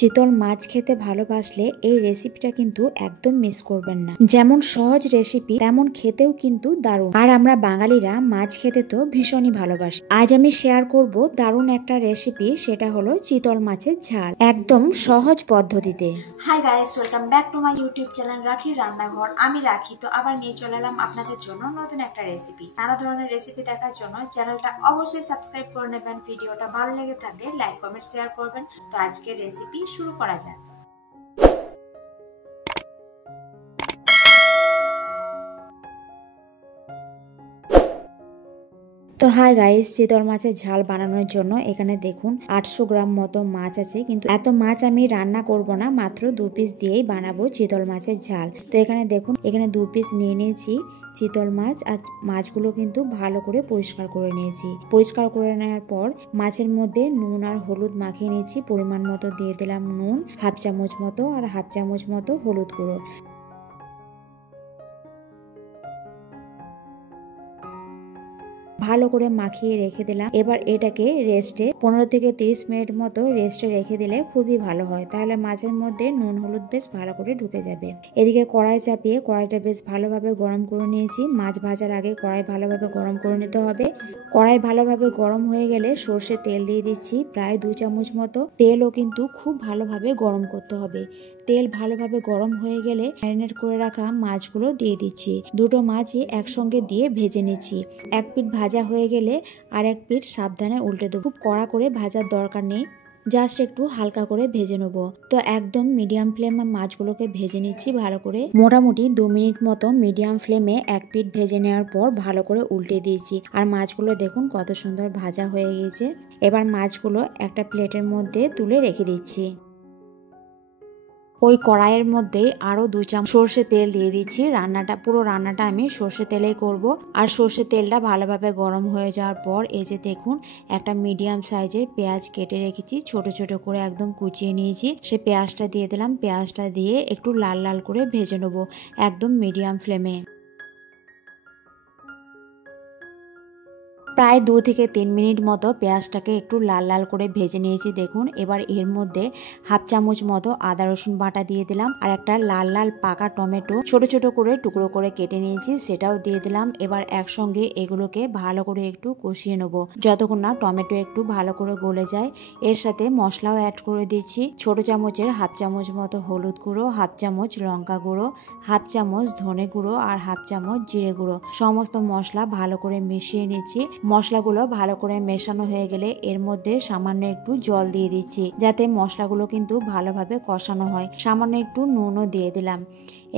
চিতল মাছ খেতে ভালোবাসলে এই রেসিপিটা কিন্তু একদম মিস করবেন না। যেমন সহজ রেসিপি তেমন খেতেও কিন্তু দারুণ। আর আমরা বাঙালিরা মাছ খেতে তো ভীষণই ভালোবাসি। আজ আমি শেয়ার করব দারুণ একটা রেসিপি, সেটা হলো চিতল মাছের ঝাল, একদম সহজ পদ্ধতিতে। Hi guys, welcome back to my YouTube channel রাখির রান্নাঘর। আমি রাখি তো আবার নিয়ে চলে এলাম আপনাদের জন্য নতুন একটা রেসিপি। নানা ধরনের রেসিপি দেখার জন্য চ্যানেলটা অবশ্যই সাবস্ক্রাইব করে নেবেন। ভিডিওটা ভালো লেগে থাকলে লাইক কমেন্ট শেয়ার করবেন। তো আজকের রেসিপি শুরু করা যাক। তো হাই গাইস, চিতল মাছের ঝাল বানানোর জন্য এখানে দেখুন 800 গ্রাম মতো মাছ আছে, কিন্তু এত মাছ আমি রান্না করব না, মাত্র 2 পিস দিয়েই বানাবো চিতল মাছের ঝাল। তো এখানে দেখুন, এখানে 2 পিস নিয়ে নিয়েছি চিতল মাছ। আর মাছগুলো কিন্তু ভালো করে পরিষ্কার করে নিয়েছি। পরিষ্কার করে নেওয়ার পর মাছের মধ্যে নুন আর হলুদ মাখিয়ে নিয়েছি। পরিমাণ মতো দিয়ে দিলাম নুন, হাফ চামচ মতো, আর হাফ চামচ মতো হলুদ গুঁড়ো। ভালো করে মাখিয়ে রেখে দিলাম। এবার এটাকে রেস্টে 15 থেকে 30 মিনিট মতো রেস্টে রেখে দিলে খুবই ভালো হয়, তাহলে মাছের মধ্যে নুন হলুদ বেশ ভালো করে ঢুকে যাবে। এদিকে কড়াই চাপিয়ে কড়াইটা বেশ ভালোভাবে গরম করে নিয়েছি। মাছ ভাজার আগে কড়াই ভালোভাবে গরম করে নিতে হবে। কড়াই ভালোভাবে গরম হয়ে গেলে সর্ষে তেল দিয়ে দিচ্ছি প্রায় 2 চামচ মতো। তেলও কিন্তু খুব ভালোভাবে গরম করতে হবে। তেল ভালোভাবে গরম হয়ে গেলে ম্যারিনেট করে রাখা মাছগুলো দিয়ে দিচ্ছি। দুটো মাছই একসঙ্গে দিয়ে ভেজে নিচ্ছি। এক পিঠ ভাজা হয়ে গেলে আর এক পিঠ সাবধানে উল্টে দেবো। খুব কড়া করে ভাজার দরকার নেই, জাস্ট একটু হালকা করে ভেজে নেব। তো একদম মিডিয়াম ফ্লেমে মাছগুলোকে ভেজে নিচ্ছি ভালো করে। মোটামুটি 2 মিনিট মতো মিডিয়াম ফ্লেমে এক পিঠ ভেজে নেওয়ার পর ভালো করে উল্টে দিয়েছি। আর মাছগুলো দেখুন কত সুন্দর ভাজা হয়ে গিয়েছে। এবার মাছগুলো একটা প্লেটের মধ্যে তুলে রেখে দিচ্ছি। ওই কড়াইয়ের মধ্যে আরো 2 চামচ সর্ষে তেল দিয়ে দিচ্ছি। পুরো রান্নাটা আমি সর্ষে তেলেই করব। আর সর্ষে তেলটা ভালোভাবে গরম হয়ে যাওয়ার পর এই যে দেখুন, একটা মিডিয়াম সাইজের পেঁয়াজ কেটে রেখেছি, ছোট ছোট করে একদম কুচিয়ে নিয়েছি। সে পেঁয়াজটা দিয়ে দিলাম। পেঁয়াজটা দিয়ে একটু লাল লাল করে ভেজে নেবো একদম মিডিয়াম ফ্লেমে। প্রায় 2 থেকে 3 মিনিট মতো পেঁয়াজটাকে একটু লাল লাল করে ভেজে নিয়েছি দেখুন। এবার এর মধ্যে হাফ চামচ মতো আদা রসুন বাটা দিয়ে দিলাম। আর একটা লাল লাল পাকা টমেটো ছোট ছোট করে টুকরো করে কেটে নিয়েছি, সেটাও দিয়ে দিলাম। এবার একসঙ্গে এগুলোকে ভালো করে একটু কষিয়ে নেব যতক্ষণ না টমেটো একটু ভালো করে গলে যায়। এর সাথে মশলাও অ্যাড করে দিচ্ছি। ছোট চামচের হাফ চামচ মতো হলুদ গুঁড়ো, হাফ চামচ লঙ্কা গুঁড়ো, হাফ চামচ ধনে গুঁড়ো আর হাফ চামচ জিরে গুঁড়ো। সমস্ত মশলা ভালো করে মিশিয়ে নিচ্ছি। মশলাগুলো ভালো করে মেশানো হয়ে গেলে এর মধ্যে সামান্য একটু জল দিয়ে দিচ্ছি, যাতে মশলাগুলো কিন্তু ভালোভাবে কষানো হয়। সামান্য একটু নুনও দিয়ে দিলাম।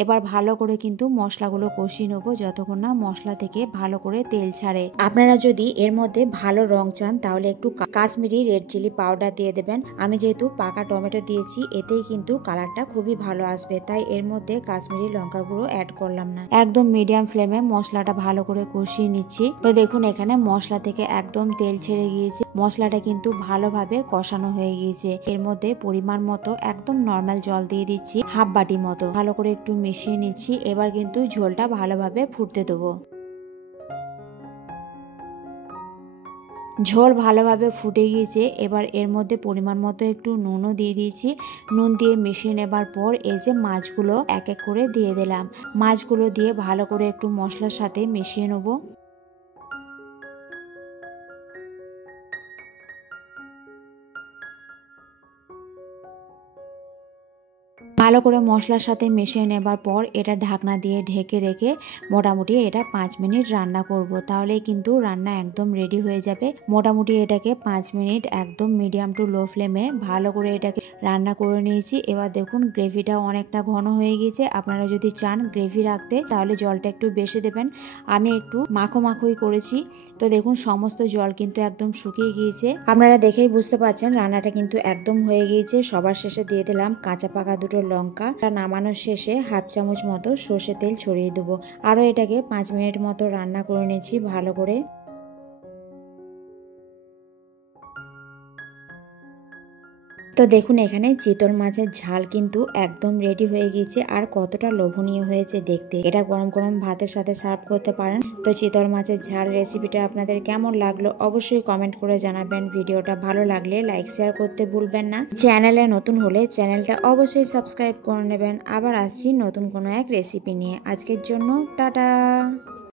এবার ভালো করে কিন্তু মশলাগুলো কষিয়ে নেবো যতক্ষণ না মশলা থেকে ভালো করে তেল ছাড়ে। আপনারা যদি এর মধ্যে ভালো রং চান তাহলে একটু কাশ্মীরি রেড চিলি পাউডার দিয়ে দেবেন। আমি যেহেতু পাকা টমেটো দিয়েছি, এতেই কিন্তু কালারটা খুবই ভালো আসবে, তাই এর মধ্যে কাশ্মীরি লঙ্কা গুঁড়ো অ্যাড করলাম না। একদম মিডিয়াম ফ্লেমে মশলাটা ভালো করে কষিয়ে নিচ্ছি। তো দেখুন, এখানে মশলা থেকে একদম তেল ছেড়ে গিয়েছে। মশলাটা কিন্তু ভালোভাবে কষানো হয়ে গিয়েছে। এর মধ্যে পরিমাণ মতো একদম নর্মাল জল দিয়ে দিচ্ছি, হাফ বাটি মতো। ভালো করে একটু মিশিয়ে নিচ্ছি। এবার কিন্তু ঝোলটা ভালোভাবে ফুটতে দেবো। ঝোল ভালোভাবে ফুটে গিয়েছে। এবার এর মধ্যে পরিমাণ মতো একটু নুনও দিয়ে দিয়েছি। নুন দিয়ে মিশিয়ে নেবার পর এই যে মাছগুলো এক এক করে দিয়ে দিলাম। মাছগুলো দিয়ে ভালো করে একটু মশলার সাথে মিশিয়ে নেবো। ভালো করে মশলার সাথে মিশিয়ে নেবার পর এটা ঢাকনা দিয়ে ঢেকে রেখে মোটামুটি এটা 5 মিনিট রান্না করব, তাহলে কিন্তু রান্না একদম রেডি হয়ে যাবে। মোটামুটি এটাকে 5 মিনিট একদম মিডিয়াম টু লো ফ্লেমে ভালো করে এটাকে রান্না করে নিয়েছি। এবার দেখুন গ্রেভিটা অনেকটা ঘন হয়ে গিয়েছে। আপনারা যদি চান গ্রেভি রাখতে তাহলে জলটা একটু বেশি দেবেন। আমি একটু মাখো মাখোই করেছি। তো দেখুন সমস্ত জল কিন্তু একদম শুকিয়ে গিয়েছে। আপনারা দেখেই বুঝতে পারছেন রান্নাটা কিন্তু একদম হয়ে গিয়েছে। সবার শেষে দিয়ে দিলাম কাঁচা পাকা দুটো লঙ্কা। নামানোর শেষে হাফ চামচ মতো সর্ষে তেল ছড়িয়ে দেবো। আরো এটাকে 5 মিনিট মতো রান্না করে নিচ্ছি ভালো করে। তো দেখুন এখানে চিতল মাছের ঝাল কিন্তু একদম রেডি হয়ে গিয়েছে আর কতটা লোভনীয় হয়েছে দেখতে। এটা গরম গরম ভাতের সাথে সার্ভ করতে পারেন। তো চিতল মাছের ঝাল রেসিপিটা আপনাদের কেমন লাগলো অবশ্যই কমেন্ট করে জানাবেন। ভিডিওটা ভালো লাগলে লাইক শেয়ার করতে ভুলবেন না। চ্যানেলে নতুন হলে চ্যানেলটা অবশ্যই সাবস্ক্রাইব করে নেবেন। আবার আসছি নতুন কোনো এক রেসিপি নিয়ে। আজকের জন্য টাটা।